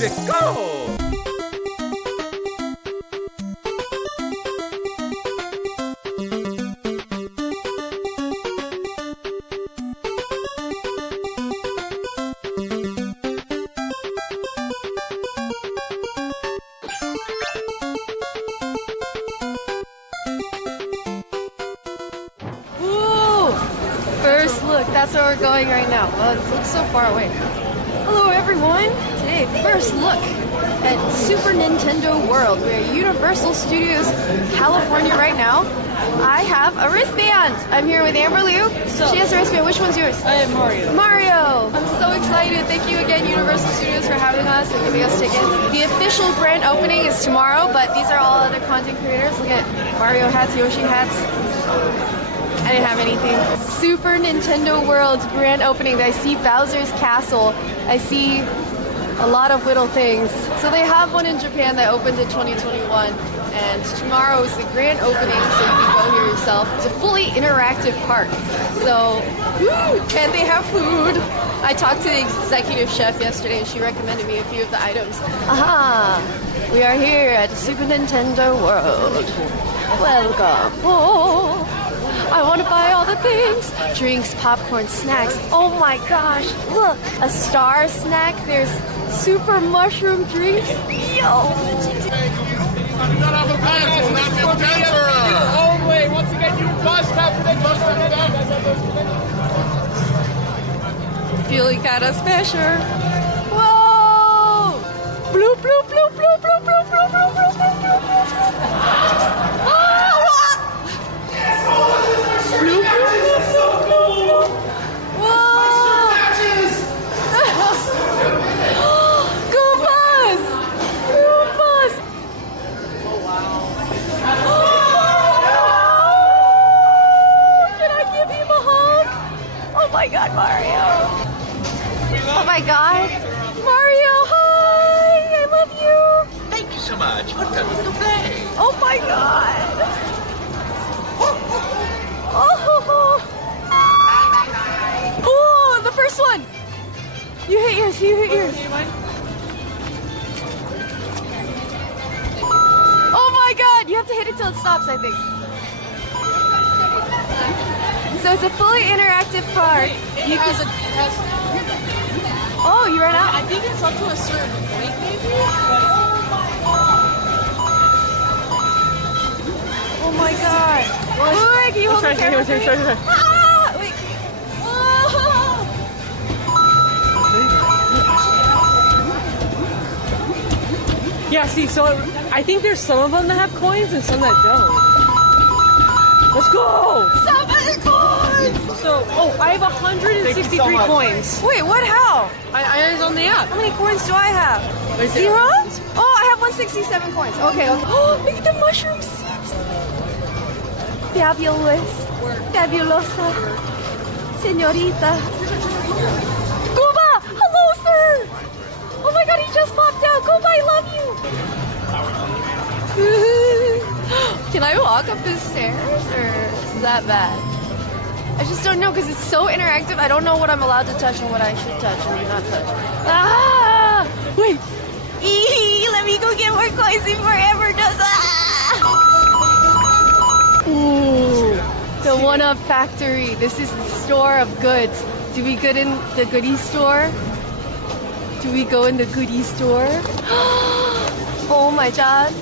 Mexico! First look, that's where we're going right now. Well, it looks so far away. Hello everyone! Today, first look at Super Nintendo World. We're at Universal Studios, California right now. I have a wristband! I'm here with Amber Liu. She has a wristband. Which one's yours? I have Mario. Mario! I'm so excited. Thank you again, Universal Studios, for having us and giving us tickets. The official grand opening is tomorrow, but these are all other content creators. Look at Mario hats, Yoshi hats. I didn't have anything. Super Nintendo World's grand opening. I see Bowser's Castle. I see a lot of little things. So they have one in Japan that opened in 2021. And tomorrow is the grand opening, so you can go here yourself. It's a fully interactive park. So, woo! And they have food. I talked to the executive chef yesterday and she recommended me a few of the items. Aha! We are here at Super Nintendo World. Welcome. Oh! I want to buy all the things. Drinks, popcorn, snacks. Oh my gosh. Look, a star snack. There's super mushroom drinks. Yo. Not off the pants, it's not September. Only, once again, you must have the Feeling kind of special. Whoa. Bloop, bloop, bloop, bloop, bloop, bloop, bloop, bloop, bloop, bloop, bloop. Bloop, bloop, bloop, bloop, bloop. Whoa! Goombas! Goombas! Oh, wow. Can I give him a hug? Oh my god, Mario! Oh my god! Mario, hi! I love you! Thank you so much. What time to play? Oh my god! Oh, the first one! You hit yours, you hit yours. Oh my god, you have to hit it till it stops, I think. So it's a fully interactive park. Oh, you ran out? I think it's up to a certain point, maybe? Oh my god. Wait, can you hold the camera for me? Ah, wait. Oh. Yeah, see, so I think there's some of them that have coins and some that don't. Let's go! So many coins! So, oh, I have 163 coins. Wait, what? How? I was on the app. How many coins do I have? Right there. 0? Oh, I have 167 coins. Okay, okay. Oh, look at the mushroom seeds. Fabulous. Fabulosa. Señorita. Goomba! Hello, sir! Oh my god, he just popped out. Goomba, I love you. Can I walk up the stairs, or is that bad? I just don't know, because it's so interactive. I don't know what I'm allowed to touch and what I should touch and not touch. Ah! Wait. Let me go get more coins before Amber does. Ooh, the one-up factory. This is the store of goods. Do we go in the goodie store? Do we go in the goodie store? Oh my god.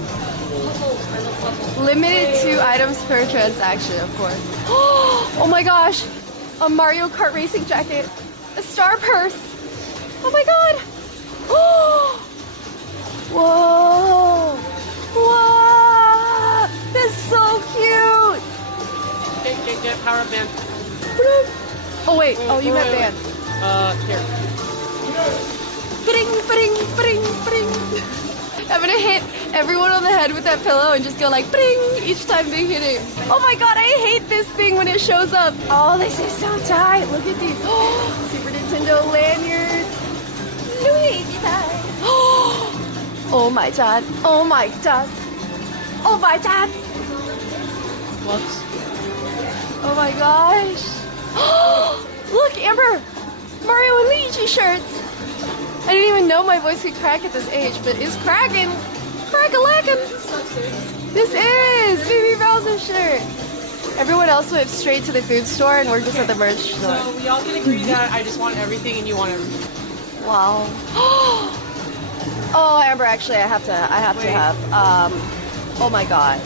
Limited 2 items per transaction, of course. Oh my gosh. A Mario Kart racing jacket. A star purse. Oh my god. Whoa. Whoa. That's so cute. Get power up band. Oh wait. Oh, you have band. Here. Bring, bring, bring, bring. I'm gonna hit everyone on the head with that pillow and just go like bring each time they hit it. Oh my god, I hate this thing when it shows up. Oh, this is so tight. Look at these. Oh, Super Nintendo lanyards. Luigi time. Oh my god. Oh my god. Oh my god. Whoops. Oh my gosh. Look, Amber. Mario and Luigi shirts. I didn't even know my voice could crack at this age, but it's cracking. Crack-a-lackin'. This is Baby Browser's shirt. Everyone else went straight to the food store and we're just at the merch store. So we all can agree that I just want everything and you want everything. Wow. Oh, Amber, actually, I have to have, oh my god.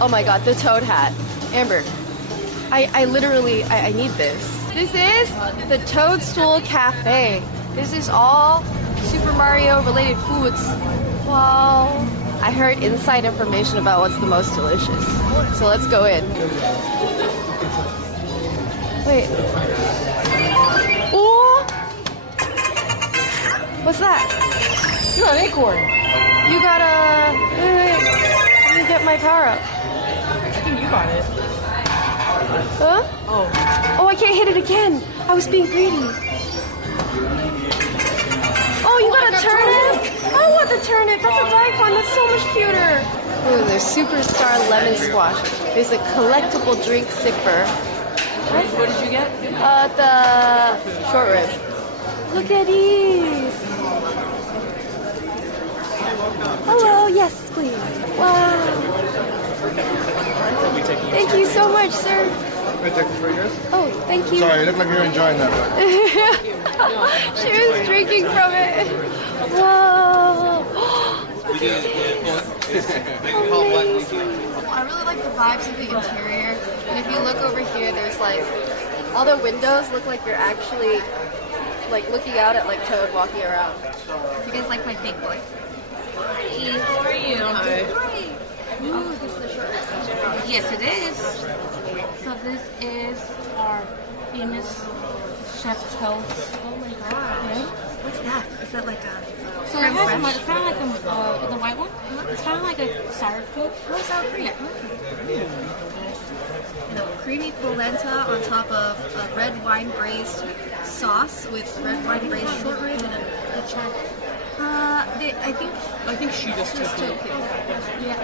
Oh my god, the toad hat. Amber, I literally need this. This is the Toadstool Cafe. This is all Super Mario related foods. Wow. I heard inside information about what's the most delicious. So let's go in. Wait. Oh! What's that? You got an acorn. You got a... Wait. Let me get my power up. I think you got it. Huh? Oh. Oh, I can't hit it again. I was being greedy. Oh, you got a turnip? I want the turnip. That's a daikon. That's so much cuter. Ooh, there's Superstar Lemon Squash. There's a collectible drink sipper. What did you get? The short rib. Look at these. Hello. Yes, please. Wow. Thank you so much, sir. Can I take this for you guys? Oh, thank you. Sorry, you look like you're enjoying that. She was drinking from it. Whoa. I really like the vibes of the interior. And if you look over here, there's like, all the windows look like you're actually like looking out at like Toad walking around. You guys like my fake voice? Hi, how are you? Hi. Ooh, this is the short rib. Yes, it is. So this is our famous chef toast. Oh my god. What's that? Is that like a... So it has it's kind of like the white one. It's kind of like a sour cream. Oh, sour cream. Creamy polenta on top of a red wine braised sauce with red wine braised short rib and a char. I think she just took it. Yeah.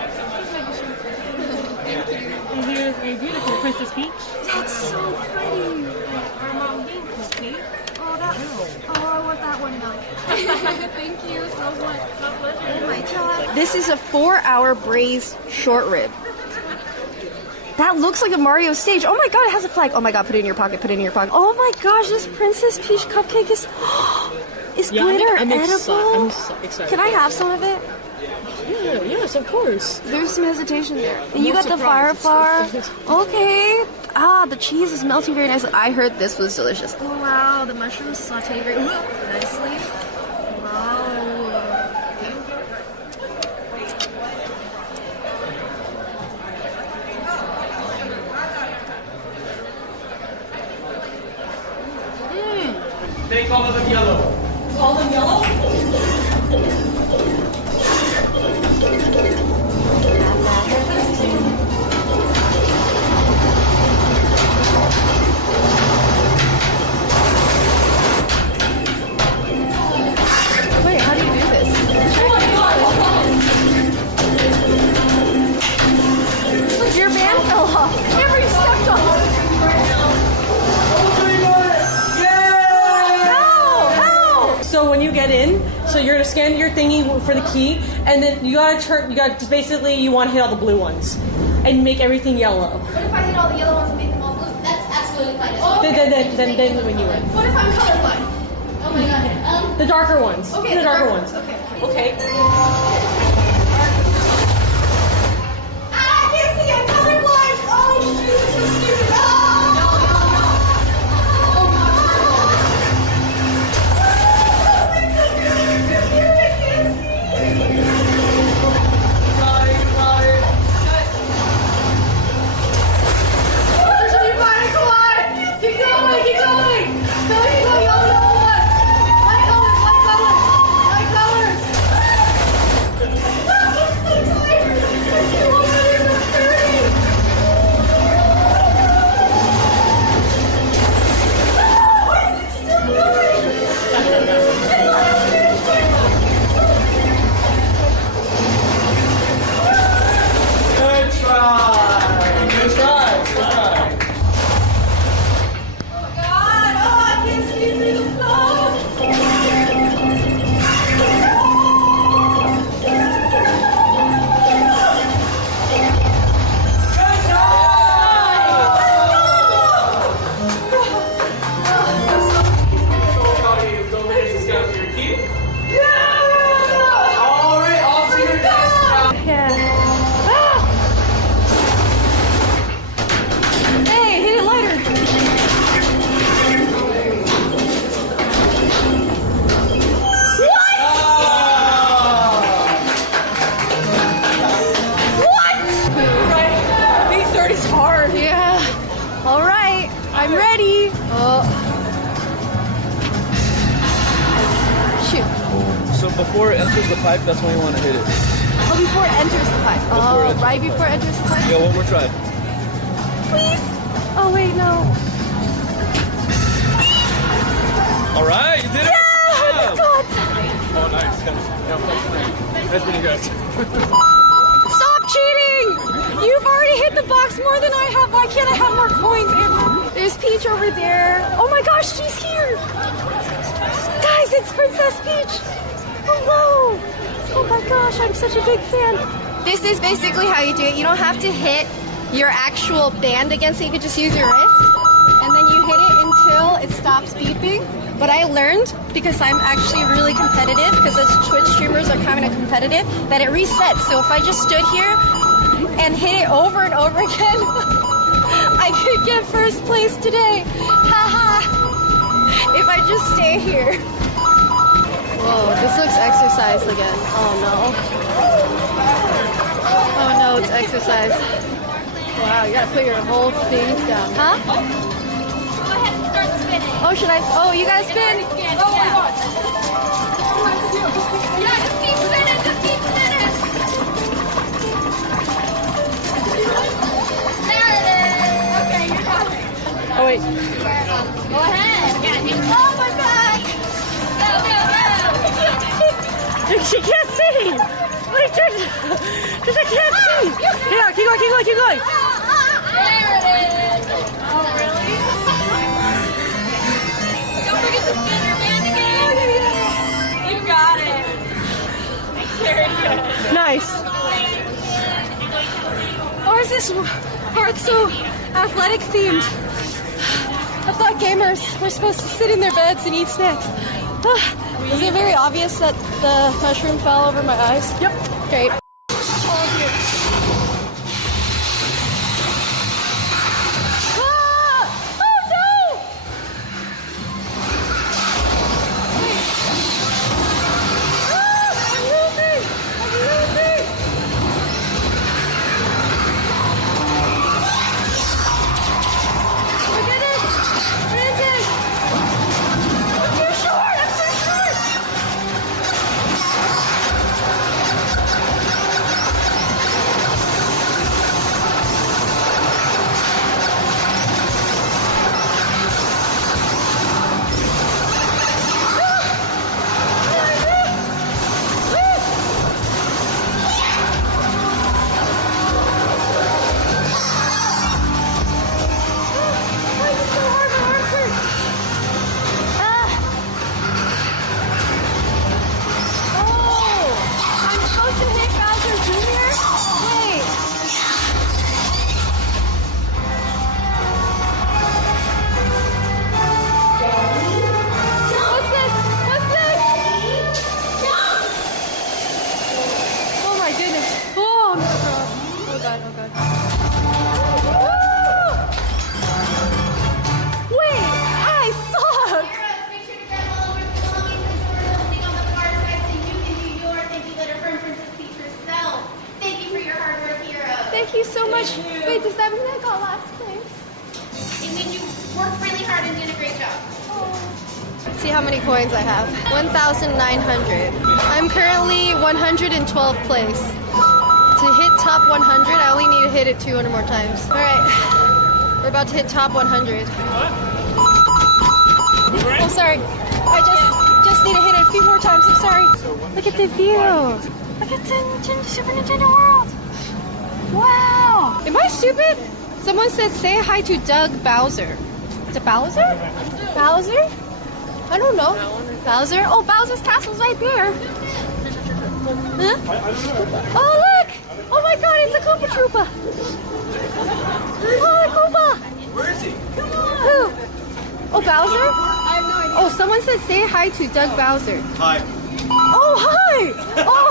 And here's a beautiful Princess Peach. That's so pretty. Our mom gave us cake. Oh, I want that one now. Thank you so much. Oh my god. This is a 4-hour braised short rib. That looks like a Mario stage. Oh my god, it has a flag. Oh my god, put it in your pocket, put it in your pocket. Oh my gosh, this Princess Peach cupcake is glitter I'm edible. I'm so excited. Can I have some of it? Yeah, yes, of course. There's some hesitation there. And you No got the fire surprise. flower. Okay. Ah, the cheese is melting very nicely. I heard this was delicious. Oh wow, the mushrooms saute very nicely. Wow. Take all of them yellow. All them yellow? Wait, how do you do this? Look, your band fell off. Amber, you stepped off. So when you get in, so you're gonna scan your thingy for the key, and then you want to hit all the blue ones, and make everything yellow. What if I hit all the yellow ones and make them all blue? That's absolutely fine. Then when you win. What if I'm colorblind? Oh my god. The darker ones. Okay, the darker ones. Okay. Okay. I can't see. I'm colorblind. Oh shoot, this is so stupid. Oh. I'm ready. Oh. Shoot. So before it enters the pipe, that's when you want to hit it. Oh, before it enters the pipe. Right before it enters the pipe? Yeah, one more try. Please. Oh, wait, no. All right, you did it. Yeah, God. Oh, nice. Nice meeting you guys. Stop cheating! You've already hit the box more than I have. Why can't I have more coins? There's Peach over there. Oh my gosh, she's here. Guys, it's Princess Peach. Hello. Oh my gosh, I'm such a big fan. This is basically how you do it. You don't have to hit your actual band against it. You could just use your wrist. And then you hit it until it stops beeping. But I learned, because I'm actually really competitive, because as Twitch streamers are kind of competitive, that it resets. So if I just stood here and hit it over and over again, I could get first place today. Haha. If I just stay here. Whoa, this looks exercise again. Oh no. Oh no, it's exercise. Wow, you gotta put your whole thing down. Huh? Oh, should I? Oh, you guys spin? Yeah, just keep spinning, just keep spinning. There it is. Okay, you're done. Oh wait. Go ahead. Yeah, oh my God. Go. She can't see. Wait, because I can't see. Yeah, keep going, keep going, keep going. There it is. Oh, really? Don't forget to spin your band again. You got it. Very good. Nice. Or is this part so athletic themed? I thought gamers were supposed to sit in their beds and eat snacks. Is it very obvious that the mushroom fell over my eyes? Yep. Great. Thank you so much. Wait, does that mean I got last place? It means you worked really hard and did a great job. See how many coins I have. 1,900. I'm currently 112th place. To hit top 100, I only need to hit it 200 more times. All right, we're about to hit top 100. Oh, sorry. I just need to hit it a few more times. I'm sorry. Look at the view. Look at the Super Nintendo World. Wow. Am I stupid? Someone said say hi to Doug Bowser. Is it Bowser? Bowser? I don't know. Bowser? Oh, Bowser's castle's right there. Huh? Oh, look! Oh my god, it's a Koopa Troopa. Oh, Koopa! Where is he? Who? Oh, Bowser? I have no idea. Oh, someone said say hi to Doug Bowser. Hi. Oh, hi! Oh,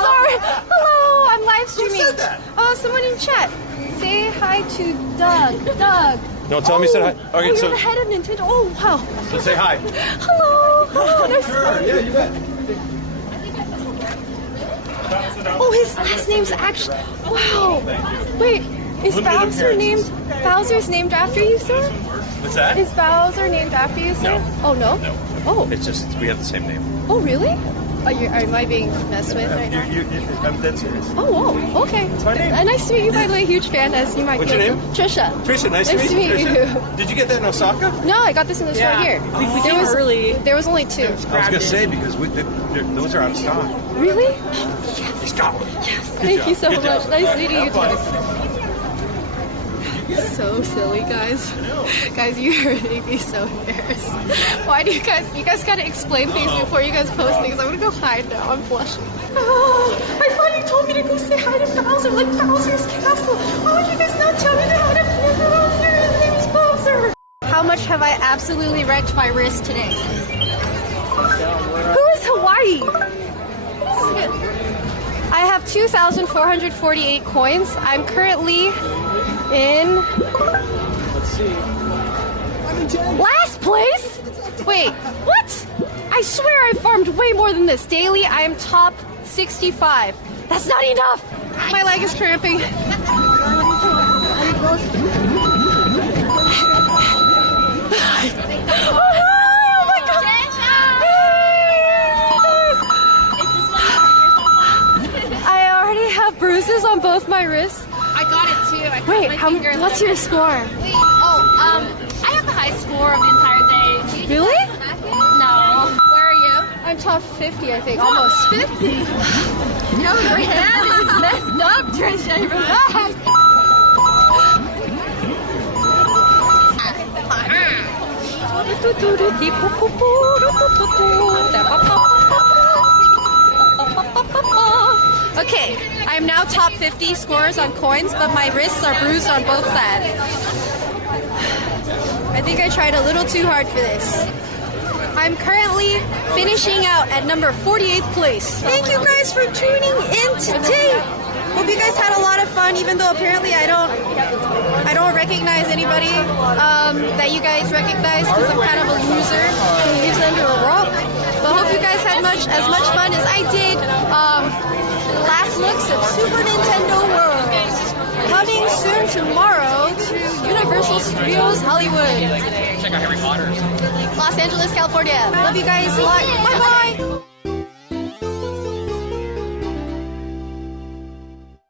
sorry. Hello, I'm live streaming. Who said that? Oh, someone in chat. Say hi to Doug. Doug. No, tell me you said hi. Okay, you're so the head of Nintendo. Oh, wow. so say hi. Hello. Hello. Nice to Sure, yeah, you bet. Oh, his last name's actually. Wow. Wait, is Bowser named? Bowser's named after you, sir? What's that? Is Bowser named after you, sir? No. Oh, no? No. Oh. It's just we have the same name. Oh, really? Am I being messed with right now? I'm dead serious. Oh, whoa. Okay. It's my name. Nice to meet you, by the way. Huge fan, as you might What's your know. name? Trisha. Trisha, nice to meet you. Trisha. Did you get that in Osaka? No, I got this in the store here. We There came was early. There was only 2. I was gonna say because those are out of stock. Really? Stop. Thank you so Good much. job. Nice meeting you. Have fun. So silly, guys. Guys, you are making me so embarrassed. Why do you guys gotta explain things before you guys post things. I'm gonna go hide now. I'm blushing. Oh, I thought you told me to go say hi to Bowser, like Bowser's castle. Why would you guys not tell me that how to get around here? His name's Bowser. How much have I absolutely wrecked my wrist today? Who is Hawaii? I have 2,448 coins. I'm currently in last place? Wait, what? I swear I farmed way more than this. Daily, I am top 65. That's not enough. My leg is cramping. Oh my god. I already have bruises on both my wrists. I got it too. I Wait, what's your score? Wait, I have the high score of the entire day. Really? No. Where are you? I'm top 50, I think. Almost 50. No, your hand is messed up, Trisha. Relax. Okay, I am now top 50 scores on coins, but my wrists are bruised on both sides. I think I tried a little too hard for this. I'm currently finishing out at number 48th place. Thank you guys for tuning in today. Hope you guys had a lot of fun, even though apparently I don't recognize anybody that you guys recognize because I'm kind of a loser who lives under a rock. But hope you guys had as much fun as I did. The last looks of Super Nintendo World. Coming soon tomorrow to Universal Studios Hollywood. Check out Harry Potter. Los Angeles, California. Love you guys a lot. Bye bye.